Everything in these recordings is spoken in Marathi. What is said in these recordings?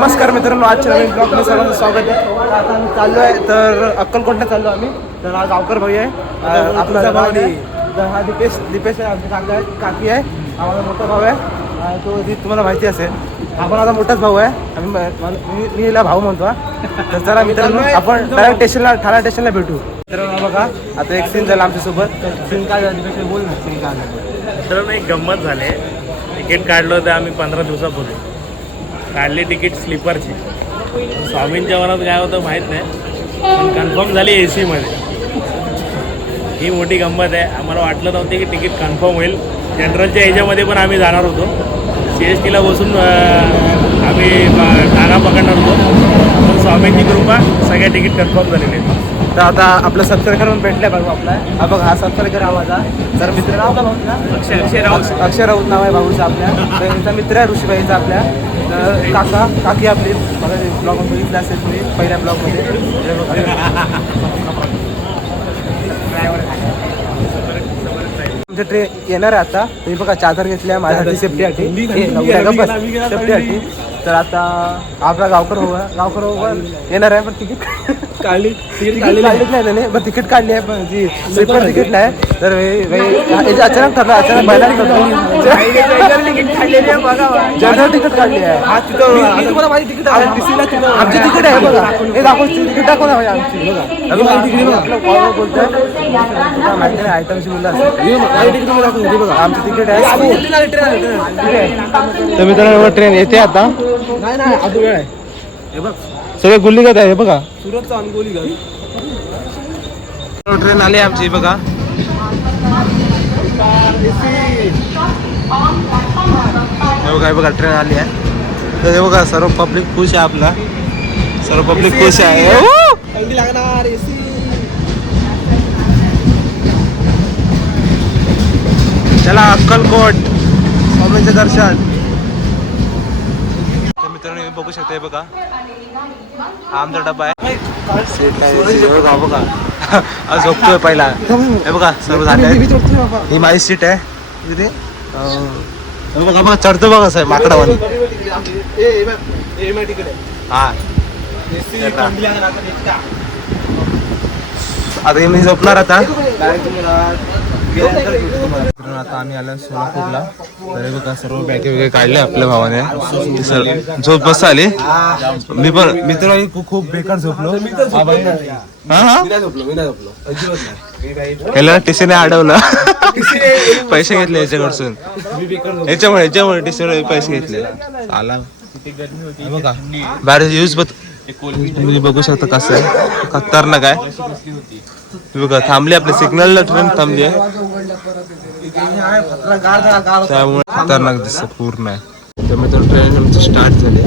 नमस्कार मित्रांनो आजच्या नवीन ब्लॉगमध्ये सर्वांचं स्वागत आहे. आता आम्ही चाललो आहे तर अक्कलकोटला चाललो आम्ही. तर हा गावकर भाई आहे. आपला भाऊ आहे तर हा दीपेश दीपेश आहे आमचे काका आहे काकी आहे. आम्हाला मोठा भाऊ आहे. तो ती तुम्हाला माहिती असेल. हा पण आता मोठाच भाऊ आहे. आम्ही मी मी हिला भाऊ म्हणतो. तर चला मित्रांनो आपण डायरेक्ट स्टेशनला ठाणा स्टेशनला भेटू. तर बघा आता एक सीन झाला आमच्यासोबत सीन काय झालं? दीपेश बोल ना सीन काय झालं? तर एक गंमत झाले. तिकीट काढलं होतं आम्ही पंधरा दिवसापूर्वी. काढली तिकीट स्लीपरची. स्वामींच्या वरात काय होतं माहीत नाही पण कन्फर्म झाली ए सीमध्ये ही मोठी गंमत आहे. आम्हाला वाटलं नव्हतं की तिकीट कन्फर्म होईल. जनरलच्या ह्याच्यामध्ये पण आम्ही जाणार होतो. सी एस टीला बसून आम्ही ठाणा पकडणार होतो. पण स्वामींची कृपा सगळ्या तिकीट कन्फर्म झालेले आहेत. तर आता आपलं सबस्क्राईब करून भेटलंय बघू आपला. हा बघ हा सबस्क्राईब करा माझा. तर मित्र नाव का भाऊचा? अक्षय अक्षय राऊत. अक्षय राऊत नाव आहे भाऊचं आपल्या. तर यांचा मित्र आहे ऋषीबाईचा आपल्या. तर काका काकी आपली. मला ब्लॉग बघितलं असेल तुम्ही पहिल्या ब्लॉगमध्ये आमच्या ट्रेन येणार आहे आता. तुम्ही बघा चादर घेतल्या माझ्यासाठी सेफ्टीसाठी सेफ्टीसाठी तर आता आपला गावकर हो गावकर हो येणार आहे पण तिकीट काढली तिकीट काढलीच नाही त्याने पण तिकीट काढली आहे पण जी स्लीपर तिकीट नाही तर याचे अचानक ठरलं अचानक बैलाने जनरल तिकीट काढली आहे. हा तिथं तुम्हाला माझी तिकीट आमची तिकीट आहे बघा. हे दाखव तिकीट दाखव ना माझी आमची. बघा. हे बघा, आमची तिकीट आपलं कॉल बोलतोय तुला माहिती नाही आयटमची मुलं असतात बघा आमची तिकीट आहे ठीक आहे. तर मित्रांनो ट्रेन येते आता. नाही नाही अजून वेळ आहे. हे बघ. सगळे गुल्लीगत आहे हे बघा. सुरतचा गावी. ट्रेन आली आमची बघा. हे बघा हे बघा ट्रेन आली आहे. तर हे बघा सर्व पब्लिक खुश आहे आपला. सर्व पब्लिक खुश आहे! थंडी लागणार चला अक्कलकोट. स्वामींचं दर्शन. तर मित्रांनो बघू शकता हे बघा. हा आमचा डबा आहे. बघा हा झोपतोय पहिला. हे बघा सर्व झाले ही माझी सीट आहे. हे बघा बघा चढतो बघा साहेब माकडावानी. हा. आता मी झोपणार आता. आता आम्ही आलो सोलापूरला. तर बघा सर्व बॅगे वगैरे काढले आपल्या भावाने. सर झोप बस आली. मी पण मित्र खूप खूप बेकार झोपलो. हा टीसीने अडवलं. पैसे घेतले याच्याकडसून. याच्यामुळे याच्यामुळे टीसीने पैसे घेतले. आला. बघा. बाहेर यूज बघ तुम्ही बघू शकता कसं आहे. खतरनाक आहे. बघा थांबली आपल्या सिग्नलला ट्रेन थांबली आहे. त्यामुळे खतरनाक दिसत पूर्ण आहे. तर ट्रेन आमची स्टार्ट झाली.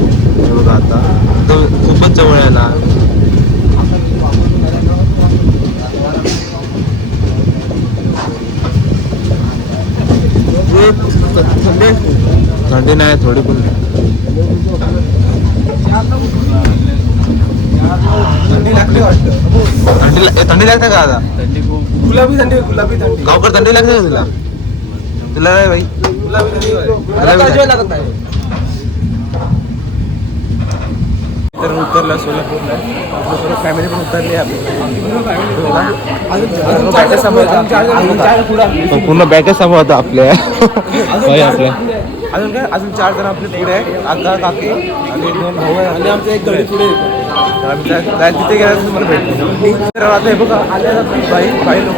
बघा आता. तो खूपच जवळ आहे ना. थंडी नाही थोडी पण. थंडी ला- ए, थंडी लागते का आता? गुलाबी थंडी गुलाबी थंडी. गावकर थंडी लागते का तुला? तुला नाही भाई गुलाबी थंडी मला तर अजिबात लागत नाही. तर उतरला सोलापूरला. फॅमिली पण उतरली आपली पूर्ण बॅगच समोर होता आपल्या. भाई आपल्या. अजून काय? अजून चार जण आपले पुढे आहे काका काकी आणि दोन भाऊ आहे आणि आमचं एक गडी पुढे येतो. तर आम्ही त्या- त्या तिथे गेल्यावर तुम्हाला भेटतो. तर आता हे बघा आले आहेत आपले भाई भाई लोक.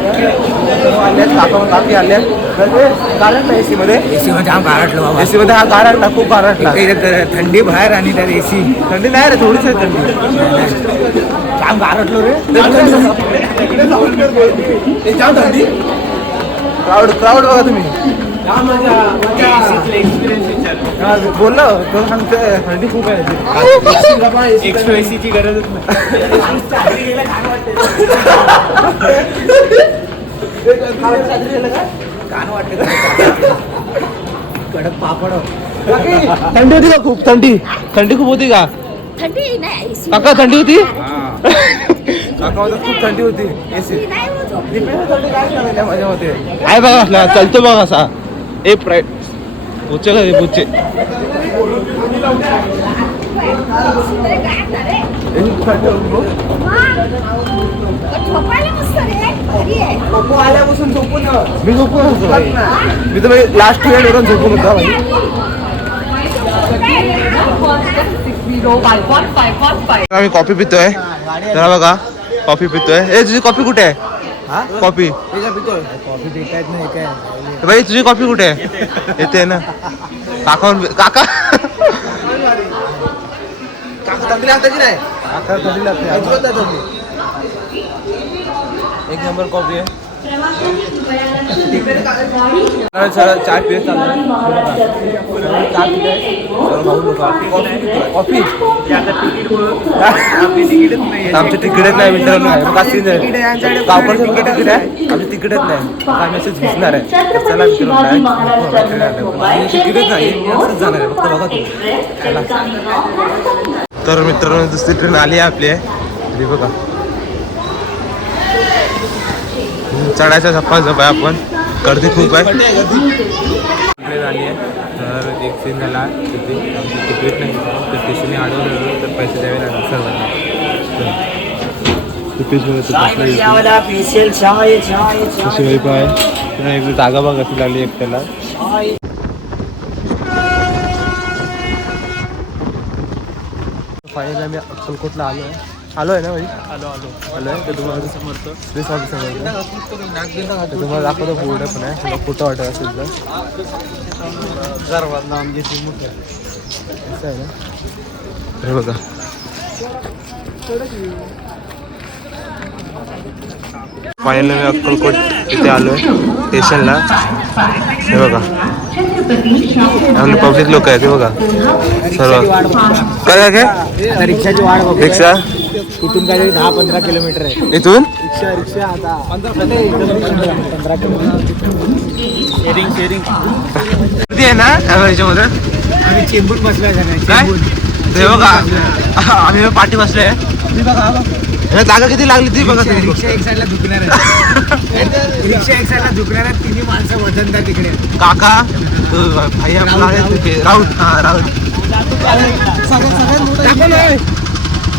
आले आहेत काका काकी आले आहेत. तर ते गारटला एसी मध्ये एसी मध्ये आम गारटलो बाबा. एसी मध्ये हा गारटला खूप गारटला थंडी बाहेर आणि त्यात एसी. थंडी नाही रे थोडीच आहे थंडी. जाम गारटलो रे. जाम थंडी. क्राऊड क्राऊड बघा तुम्ही. जाम मजा हा, बोल ना तो सांगतोय थंडी खूप आहे. एक्स्ट्रा एसीची गरजच नाही. थंडी होती का खूप? थंडी. थंडी खूप होती का? थंडी नाही काका थंडी होती? काका होता खूप थंडी होती. एसी नाही होत झोप. थंडी काय माझ्या मते आहे बघा चालतो बघा असा. ए प्राईट बुच्चे का बुच्चे सुंदर काय आणणार रे? पण झोपायला मस्त रे भारी आहे झोपू आल्यापासून झोपून मी झोपून होतो मी तर लास्ट वेळ वरून झोपून होता भाई आम्ही कॉफी पितोय जरा बघा कॉफी पितोय ए तुझी कॉफी कुठे आहे कॉफी कॉफी देता येत नाही काय भाई तुझी कॉफी कुठे आहे? येते ना. काका? काका. एक नंबर कॉफी आहे. चाय चालू कॉफी. आमचे तिकीटच नाही मित्रांनो. का सीन आहे? गावकडचं तिकीट तिकीट आहे? आमचे तिकीटच नाही. आम्ही असंच घुसणार आहे. मित्रांनो तिकीटच नाही असंच जाणार आहे. फक्त बघा तुम्ही. तर मित्रांनो दुसरी ट्रेन आली आहे आपली. ही बघा. चढायचा झप्पा झप आहे आपण. गर्दी खूप आहे. ट्रेन आली आहे. तर एक सीन झाला. तिथे तिकीट नाही. तर स्टेशनने अडवलं तर पैसे द्यावे लागले सर्वांना. कशी वाईप आहे? एक जागा बघ अशी लागली एकट्याला. फायनली आम्ही अक्कलकोटला आलो आहे. आलो आहे ना भाई? आलो आलो. आलो आहे. तर तुम्हाला तर तुम्हाला दाखवतो बोर्ड पण आहे. तुला फोटो वाटत असेल तर. असं आहे ना? हे बघा. फायनली मी अक्कलकोट इथे आलो आहे स्टेशनला हे बघा. आपले पब्लिक लोक आहेत हे बघा. सर्व. काय काय रिक्षाची वाट बघ रिक्षा? इथून काय दहा पंधरा किलोमीटर आहे. इथून? रिक्षा रिक्षा आता. पंधरा किलोमीटर. किती आहे ना याच्यामध्ये आम्ही चेंबूर बसलोय नाही काय? ते बघा. आम्ही पाठी बसलोय. हे जागा किती लागली ती बघा तुम्ही. रिक्षा एक साईडला झुकणार आहे. रिक्षा एक साईडला झुकणार आहे तिन्ही माणसं वजनदार तिकडे काका भाई आपला आहे राहुल हा राहुल.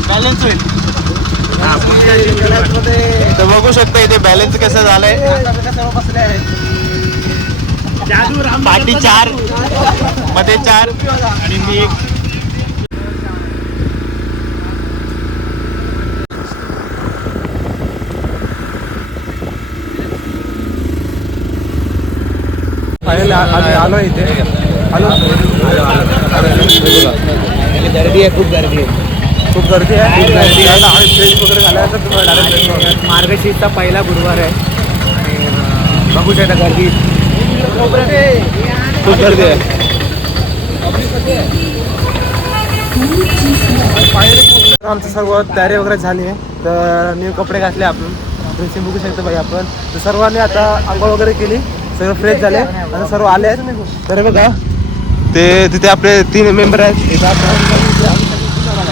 बॅलन्स होईल तर बघू शकता इथे बॅलन्स कसं झालंय. पाठी चारमध्ये चार. आणि मी एक. फायनली आम्ही आलो इथे. आलो गर्दी आहे खूप गर्दी आहे. खूप गर्दी आहे. खूप गर्दी आहे. आम्ही फ्रेश वगैरे झाल्यानंतर तुम्हाला डायरेक्ट मार्गशीर्षचा पहिला गुरुवार आहे. आणि, बघू शकता गर्दी. खूप गर्दी आहे. आमचं सर्व तयारी वगैरे झाली आहे. तर न्यू कपडे घातले आपण. ड्रेसिंग बघू शकतो भाई आपण. तर सर्वांनी आता आंघोळ वगैरे केली. सगळं फ्रेश झाले आता सर्व आले आहेत तर बघा ते तिथे आपले तीन मेंबर आहेत.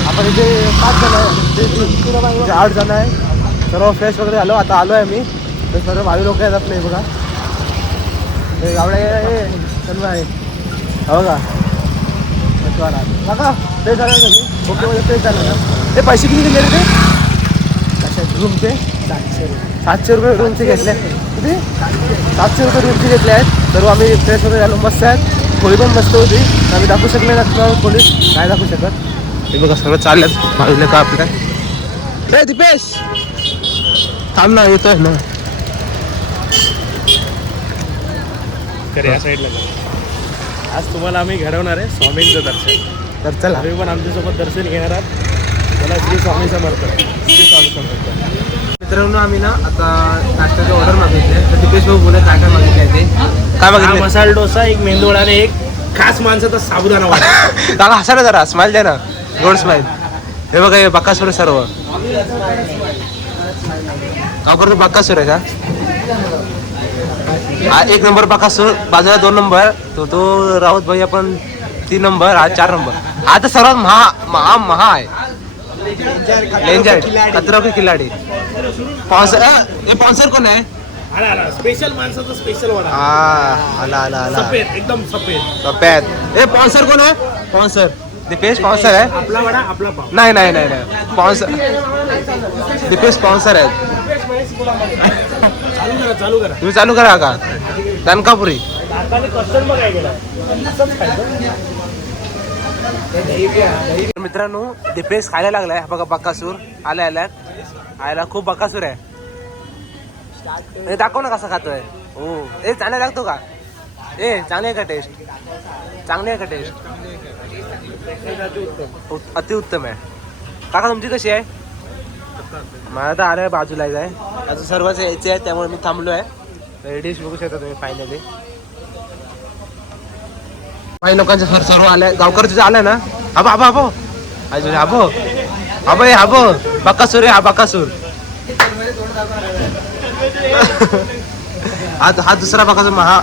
आपण इथे पाच जण आहे. ते आठ जण आहे. सर्व फ्रेश वगैरे आलो आता आलो आहे मी तर सर्व भावी लोक आहेत आपले बघा. हे गावडे हे सर्व आहे. हो का बरं. काका ते झालं ओके म्हणजे झालं ते पैसे किती दिले ते? रूमचे सातशे सातशे रुपये रूमचे घेतले. किती सातशे रुपये रूमचे घेतले आहेत. सर्व आम्ही फ्रेश वगैरे झालो मस्त आहेत. खोली पण मस्त होती. तर आम्ही दाखवू शकले ना खोली. नाही दाखवू शकत. हे बघा सगळं चाललं बाजूला का आपल्या ए दीपेश! थांब ना येतोय ना. तर या साईडला जा. आज तुम्हाला आम्ही घडवणार आहे स्वामींचं दर्शन. तर चला. तुम्ही पण आमच्यासोबत दर्शन घेणार आहात. मला श्री स्वामी समर्थ श्री स्वामी समर्थ मित्रांनो आम्ही ना आता नाश्त्याची ऑर्डर मागितली तर दीपेश भाऊ बोलत काय काय मागितले आहे ते? काय मागितले मसाला डोसा एक मेंदूवडा आणि एक खास माणसाचा साबुदाणा वाटा काका हसा ना जरा. स्माइल द्या ना. गोड स्माइल हे बघा हे बक्कासूर आहे सर्व. गावकर बक्कासूर आहे का? हा एक नंबर बक्कासूर बाजूला दोन नंबर. तो तो राऊत भाई आपण तीन नंबर हा चार नंबर. हा तर सर्वात महा महा महा आहे. लेंजर कचरा की खिलाडी। स्पॉन्सर स्पॉन्सर कोण आहे आला आला स्पेशल माणसाचा स्पेशल वडा हा आला आला आला. सफेद एकदम सफेद. सफेद. हे स्पॉन्सर कोण आहे स्पॉन्सर दीपेश स्पॉन्सर आहे आपला वडा आपला पाव. नाही नाही नाही नाही. स्पॉन्सर दीपेश स्पॉन्सर आहेत चालू करा चालू करा. तुम्ही चालू करा का? कस्टमर काय केला मित्रांनो दीपेश खायला लागलाय. बघा बकासूर. आल्या आला आयला खूप बकासूर आहे. हे दाखव ना कसा खातोय. हो. ए चांगला लागतो का? ए चांगले आहे का टेस्ट चांगले आहे का टेस्ट अतिउत्तम आहे. काका तुमची कशी आहे? मला तर आलं बाजूला जाय. अजून सर्वच यायचे आहे त्यामुळे मी थांबलो आहे डिश बघू शकता तुम्ही फायनली काही लोकांचे सर सर्व आले. गावकर तुझं आलाय ना? आबा आबा आबो अजून आबो आबो हे आबो बकासूर आहे हा बकासूर. हा हा दुसरा बकासूर मग हा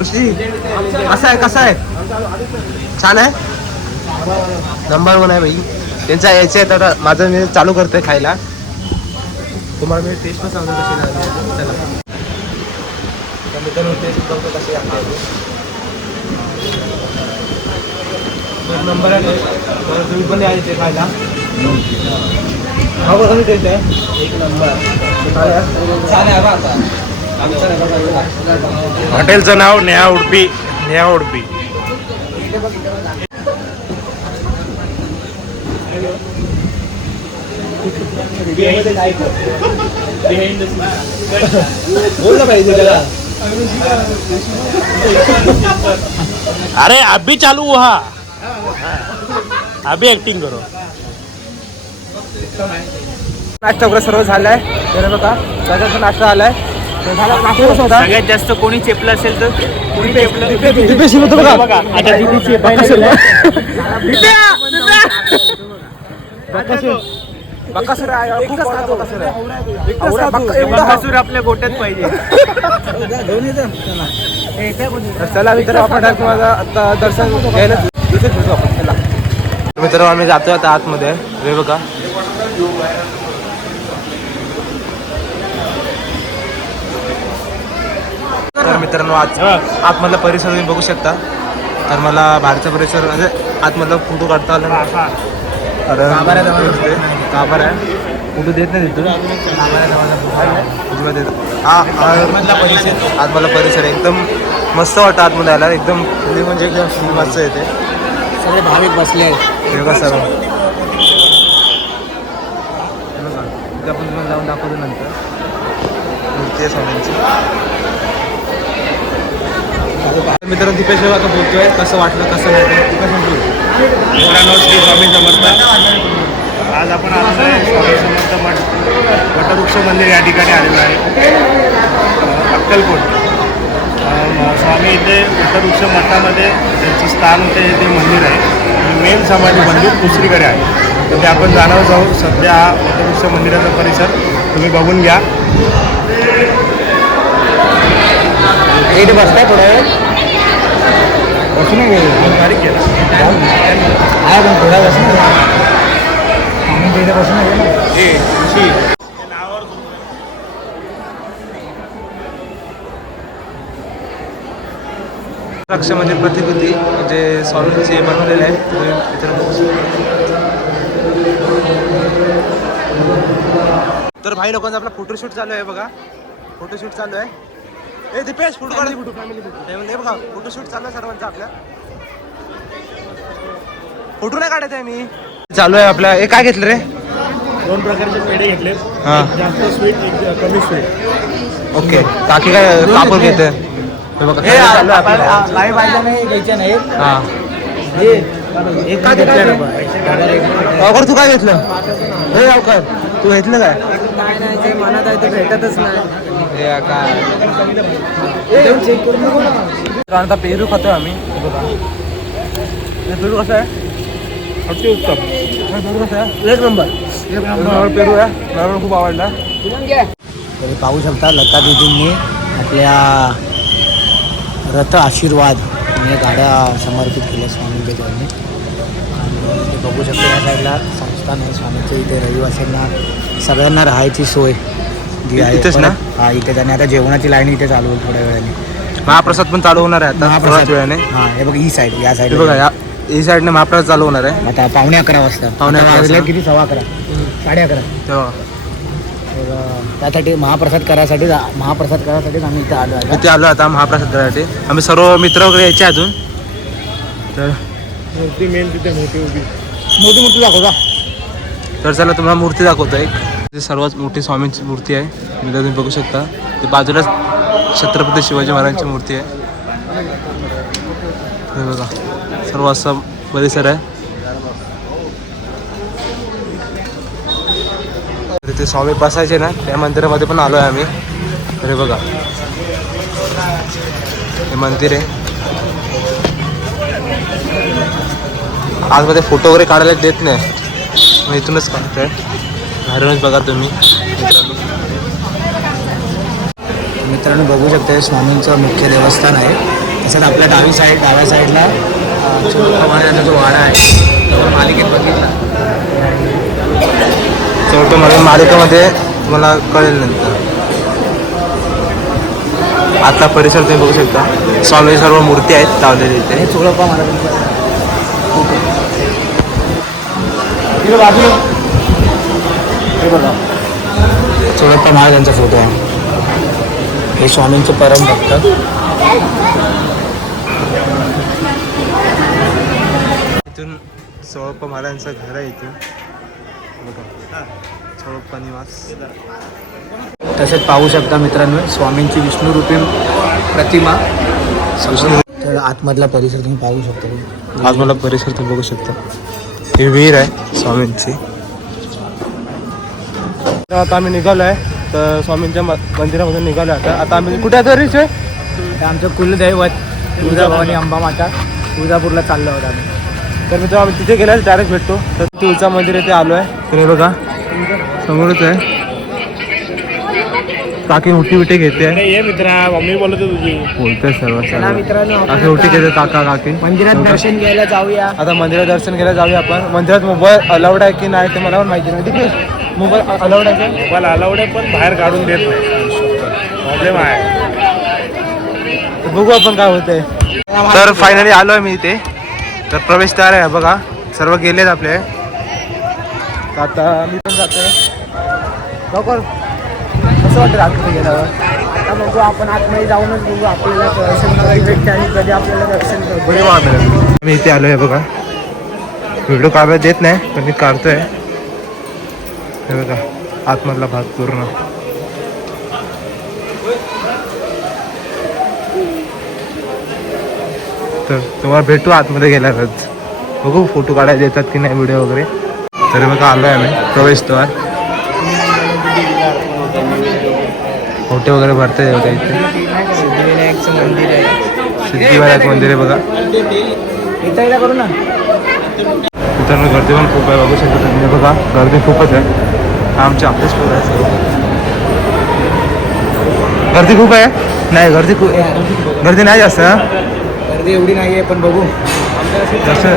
ऋषी कसा आहे कसा आहे? छान आहे? नंबर वन आहे भाई त्यांचा यायचं आहे तर माझं मी चालू करतोय खायला. तुम्हाला मी टेस्ट पण सांगतो कशी चला. मित्रांनो टेस्ट बघतो कशी लागते एक नंबर आहे. तुम्ही पण या इथे खायला. हा बघा आहे एक नंबर. छान आहे बघा हॉटेलचं नाव नेहा उडपी नेहा उडपी. बोल ना पाहिजे त्याला अरे अभी चालू हुआ. अभी एक्टिंग करो. नाश्ता वगैरे सर्व झालाय. तर बघा सगळ्यांचा नाश्ता आलाय सगळ्यात जास्त कोणी चेपलं असेल तर कोणी चेपलं बघा. आता दिदी हा- आपल्या गोट्यात पाहिजे. चला मित्र आपण आता दर्शन घ्यायला मित्र आम्ही जातोय आता आतमध्ये. हे बघा. तर मित्रांनो आज आतमधला परिसर तुम्ही बघू शकता. तर मला बाहेरचा परिसर म्हणजे आतमधला फोटो काढता आला नाही. कारण काबर आहे फोटो देत नाही तिथून. हा आतमधला परिसर. आतमधला परिसर एकदम मस्त वाटतं आतमध्ये आला एकदम म्हणजे एकदम मस्त येते. सगळे भाविक बसले आहेत. हे बघा सर्व हे बघा, इथे आपण तुम्हाला जाऊन दाखवतो नंतर मूर्ती आहे स्वामींची मित्र दीपेश बाबा आता बोलतोय कसं वाटलं कसं नाही ते. मित्रांनो श्री स्वामी समर्थ. आज आपण आलेलो आहे स्वामी समर्थ मठ. वटवृक्ष मंदिर या ठिकाणी आलेलो आहे. अक्कलकोट. स्वामी इथे वटवृक्ष मठामध्ये त्यांचं स्थान होते ते मंदिर आहे. मेन समाधी मंदिर दुसरीकडे आहे. तर ते आपण जाणार जाऊ सध्या हा वटवृक्ष मंदिराचा परिसर तुम्ही बघून घ्या. इथे बसताय थोडा वेळ? बसून बारीक केलं. आहे पण थोडा बसून आम्ही तिथे बसून आहे ना लक्ष म्हणजे प्रतिकृती म्हणजे स्वामींचे बनवलेले आहे तुम्ही मित्र बघू शकता. तर भाई लोकांचा आपला फोटोशूट चालू आहे बघा. फोटोशूट चालू आहे. ए दीपेश फोटो काढ. फोटो फॅमिली फोटो बघा फोटोशूट चालू आहे सर्वांचा आपल्या. फोटो नाही काढत आहे मी. चालू आहे आपल्या. हे काय घेतलं रे? दोन प्रकारचे पेढे घेतले हां. जास्त स्वीट कमी स्वीट ओके. काकी काय कापूर घेते काही नाही. घ्यायच्या हा अवघड तू काय घेतलं? हे अवघड. तू घेतलं काय? काय नाही जे मनात आहे ते भेटतच नाही. हे आता पेरू खातोय आम्ही. पेरू कसं आहे? पेरू कसं आहे? एक नंबर. एक नंबर पेरू आहे. मला खूप आवडला. तरी पाहू शकता लता दीदींनी आपल्या रथ आशीर्वाद या गाड्या समर्पित केल्या स्वामींच्या चरणी आणि बघू शकता या साईडला संस्थान आहे. स्वामीचं इथे रहिवाशांना सगळ्यांना राहायची सोय जी आहे. इथेच ना? हा इथेच. आणि आता जेवणाची लाईन इथे चालू होईल थोड्या वेळाने. महाप्रसाद पण चालू होणार आहे आता थोड्याच वेळाने. हा हे बघ ही साईड या साईड बघा या ही साईडने महाप्रसाद चालू होणार आहे. आता पावणे अकरा वाजता. पावणे अकरा. किती? सव्वा अकरा. साडे अकरा. तेव्हा. तर त्यासाठी महाप्रसाद करायसाठी महाप्रसाद करायसाठीच आम्ही इथे आलो आहे. इथे आलो आता महाप्रसाद करायसाठी. आम्ही सर्व मित्र वगैरे यायचे अजून. तर मूर्ती मेन तिथे मोठी उभी. मोठी मोठी दाखव का तर चला तुम्हाला मूर्ती दाखवतो एक. ती सर्वात मोठी स्वामींची मूर्ती आहे. तुम्ही तुम्ही बघू शकता. ते बाजूलाच छत्रपती शिवाजी महाराजांची मूर्ती आहे. हे बघा. सर्व असा परिसर आहे. तिथे ते स्वामी बसायचे ना त्या मंदिरामध्ये पण आलो आहे आम्ही. तर बघा. हे मंदिर आहे. आतमध्ये फोटो वगैरे काढायला देत नाही. मग इथूनच काढतोय. बाहेरूनच बघा तुम्ही. मित्रांनो. बघू शकता स्वामींचं मुख्य देवस्थान आहे. तसंच आपल्या डावी साईड डाव्या साईडला जो वाडा आहे तो मालिकेत बघितला. चौथं मला मालिकेमध्ये तुम्हाला कळेल नंतर. आता परिसर तुम्ही बघू शकता. स्वामी सर्व मूर्ती आहेत लावलेली इथे. चोळप्पा महाराजांचं चोळप्पा फोटो आहे. हे स्वामींचे परम भक्त. इथून सोळप्पा महाराजांचं घर आहे इथून. बघा तसेच पाहू शकता मित्रांनो स्वामींची विष्णुरूपी प्रतिमा. विष्णू तर आतमधला परिसर तुम्ही पाहू शकता. आज मला परिसर तुम्ही बघू शकता. ही विहीर आहे स्वामींची. आता आम्ही निघालो आहे तर स्वामींच्या म- मंदिरामधून निघालो आता. आता आम्ही कुठे आता रीच आहे आमचं कुलदैवत तुळजाभवानी अंबा माता तुळजापूरला चाललो आहोत आम्ही. तर मित्र आम्ही तिथे गेल्यास डायरेक्ट भेटतो. तर तुळचा मंदिर आहे ते आलो आहे तर हे बघा समोरच आहे. काकी उठी उठी घेते. ये मित्रा मम्मी बोलत होती तुझी. बोलते सर्व चला सर्व मित्रांनो काकी उठी घेते काका काकी. मंदिरात दर्शन घ्यायला जाऊया. आता मंदिरात दर्शन घ्यायला जाऊया आपण. मंदिरात मोबाईल अलाउड आहे की नाही ते मला पण माहिती नाही. मोबाईल अलाउड आहे का? मोबाईल अलाउड आहे पण बाहेर काढून देत नाही. प्रॉब्लेम आहे. तर बघू आपण काय होतंय. तर फायनली आलो आहे मी इथे. तर प्रवेशद्वार आहे बघा. सर्व गेलेत आपले. तर आता मी पण जातोय. लवकर. कसं वाटतं आतमध्ये गेल्यावर? आता बघू आपण आतमध्ये जाऊनच बघू. आपल्याला दर्शन भेटते आणि कधी आपल्याला दर्शन भेटते. मी इथे आलो आहे बघा. व्हिडिओ काढायला देत नाही पण मी काढतोय. हे बघा आतमधला भाग पूर्ण. तर तुम्हाला भेटू आतमध्ये गेल्यावरच बघू फोटो काढायला देतात की नाही व्हिडिओ वगैरे. तरी बघा आलो आहे आम्ही प्रवेशद्वार. फोटो वगैरे भरता येते इथे. सिद्धिविनायकचं मंदिर आहे. सिद्धिविनायक मंदिर आहे बघा करू ना मित्रांनो गर्दी पण खूप आहे बघू शकता तुम्ही. बघा गर्दी खूपच आहे. आमच्या ऑफिस खूप आहे. सर्व. गर्दी खूप आहे? नाही गर्दी खूप गर्दी नाही जास्त गर्दी एवढी नाही आहे पण बघू.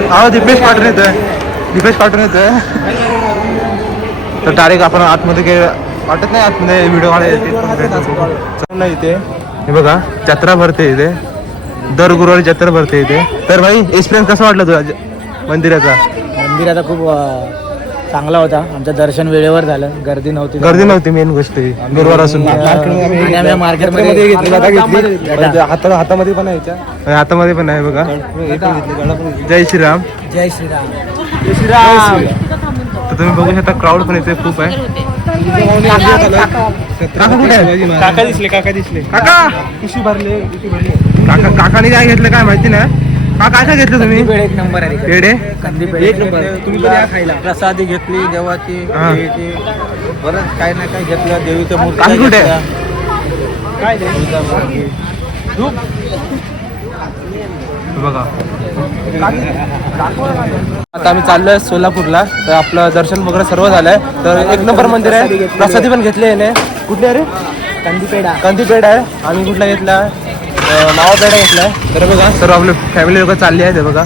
अहो दीपेश पाठवून येतोय. दीपेश पाठवून येतोय. तर डायरेक्ट आपण आतमध्ये गे वाटत नाही आतमध्ये व्हिडिओ काढायला नाही इथे. हे बघा जत्रा भरते इथे. दर गुरुवारी जत्रा भरते इथे. तर भाई एक्सपिरियन्स कसा वाटला तुझा मंदिराचा? मंदिर आता खूप चांगला होता. आमचं दर्शन वेळेवर झालं. गर्दी नव्हती. गर्दी नव्हती मेन गोष्ट ही. गुरुवार असून. आणि आम्ही मार्केटमध्ये घेतली गदा घेतली. गदा. हाता हातामध्ये पण आहे हातामध्ये पण आहे बघा. जय श्रीराम. जय श्रीराम. जय श्रीराम. तर तुम्ही बघू शकता क्राऊड पण इथे खूप आहे. काका कुठे आहे काका दिसले काका दिसले. काका! काका काकाने काय घेतलं काय माहिती नाही का काय काय घेतलं तुम्ही? पेढे एक नंबर आहे. पेढे कंदी पेढे एक नंबर. तुम्ही पण या खायला. प्रसादी घेतली देवाची हा. हे बरंच काय ना काय घेतलं देवीच्या काकी कुठे? आहे? काय? बघा. आता आम्ही चाललोय सोलापूरला. तर आपलं दर्शन वगैरे सर्व झालंय. तर एक नंबर मंदिर आहे. प्रसादी पण घेतली आहे कुठली आहे रे? कंदी पेढा कंदी पेढ आहे. आम्ही कुठला घेतला? नावा पेढा आहे तर बघा सर्व आपले फॅमिली लोक चालली आहेत बघा.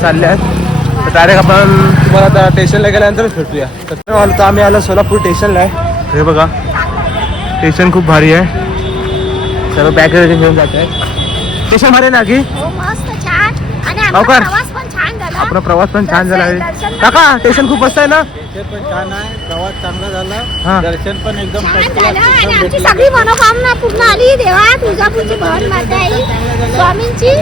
चालले आहेत. तर डायरेक्ट आपण तुम्हाला आता स्टेशनला गेल्यानंतरच भेटूया. तर आलो तर आम्ही आलो सोलापूर स्टेशनला आहे. हे बघा स्टेशन खूप भारी आहे. सर्व बॅग वगैरे घेऊन जात आहे स्टेशन भारी आहे ना की आणि आमचा लवकर. प्रवास पण छान झाला. आपला प्रवास पण छान झाला आहे काका स्टेशन खूप मस्त आहे ना? पण छान आहे. प्रवास चांगला झाला. हा. दर्शन पण एकदम छान झालं आणि आमची सगळी मनोकामना पूर्ण आली. देवा तुळजापूरची भवन माता आई स्वामींची.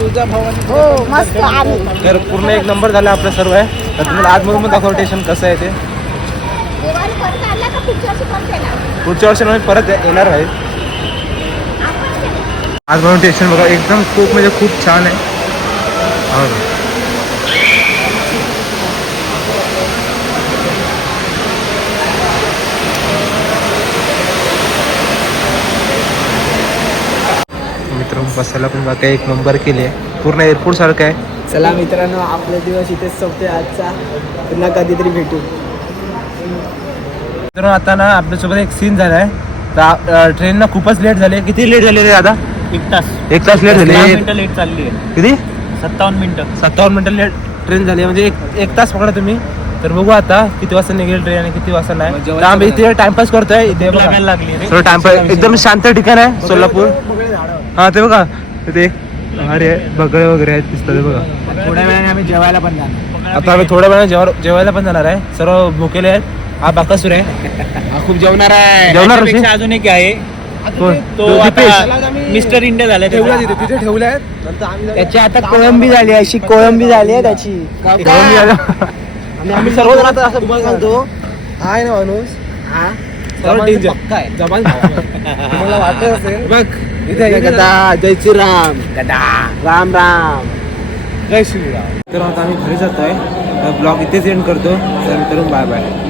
तुझा भवन हो मस्त आली तर पूर्ण एक नंबर झाला आपलं सर्व आहे. तर तुम्हाला आतमधून पण दाखव स्टेशन कसं आहे ते? देवाने परत आणला का पुढच्या वर्षी परत येणार. पुढच्या वर्षी आम्ही परत येणार आहे. आज म्हणून स्टेशन बघा एकदम खूप म्हणजे खूप छान आहे. हा. बघा. मित्रांनो बसायला पण बाकी एक नंबर केली आहे. पूर्ण एअरपोर्ट सारखं आहे. चला मित्रांनो आपला दिवस इथेच संपते आजचा. पुन्हा कधीतरी भेटू. मित्रांनो आता ना आपल्यासोबत एक सीन झाला आहे तर ट्रेन ना खूपच लेट झाली किती लेट झाली रे दादा? एक तास. एक तास लेट झाली मिनिटं लेट चालली आहे. किती? सत्तावन्न मिनिटं. सत्तावन्न मिनिटं लेट ट्रेन झाली. आहे. म्हणजे एक एक तास पकडा तुम्ही. तर बघू आता किती वाजता निघेल ट्रेन आणि किती वाजता नाही. तर आम्ही इथे टाइमपास करतोय. इथे बघा. लागायला लागली रे. थोडं टाइमपास एकदम शांत ठिकाण आहे सोलापूर. हा ते बघा. तिथे अरे बगळे वगैरे आहेत दिसतात हे बघा. थोड्या वेळाने आम्ही जेवायला पण जाणार. आता आम्ही थोड्या वेळा जेव जेवायला पण जाणार आहे. सर्व भुकेले आहेत. हा बाकासूर आहे खूप जेवणार आहे. जेवणार ऋषी? त्याच्यापेक्षा अजून एक आहे? तो. आता मिस्टर इंडिया झाला त्याचा. तिथे ठेवले आहेत त्याची आता कोळंबी झाली अशी कोळंबी झाली आहे त्याची. कोळंबी आलं. आणि आम्ही सर्वजण आता असं तुम्हाला सांगतो. हा आहे ना माणूस? हा. सर्व danger. जबान तुम्हाला वाटत असेल? बघ इथे गदा. जय श्रीराम गदा. राम राम. जय श्रीराम. तर आता आम्ही घरी जातोय. ब्लॉग इथेच एंड करतो. तर मित्रांनो बाय बाय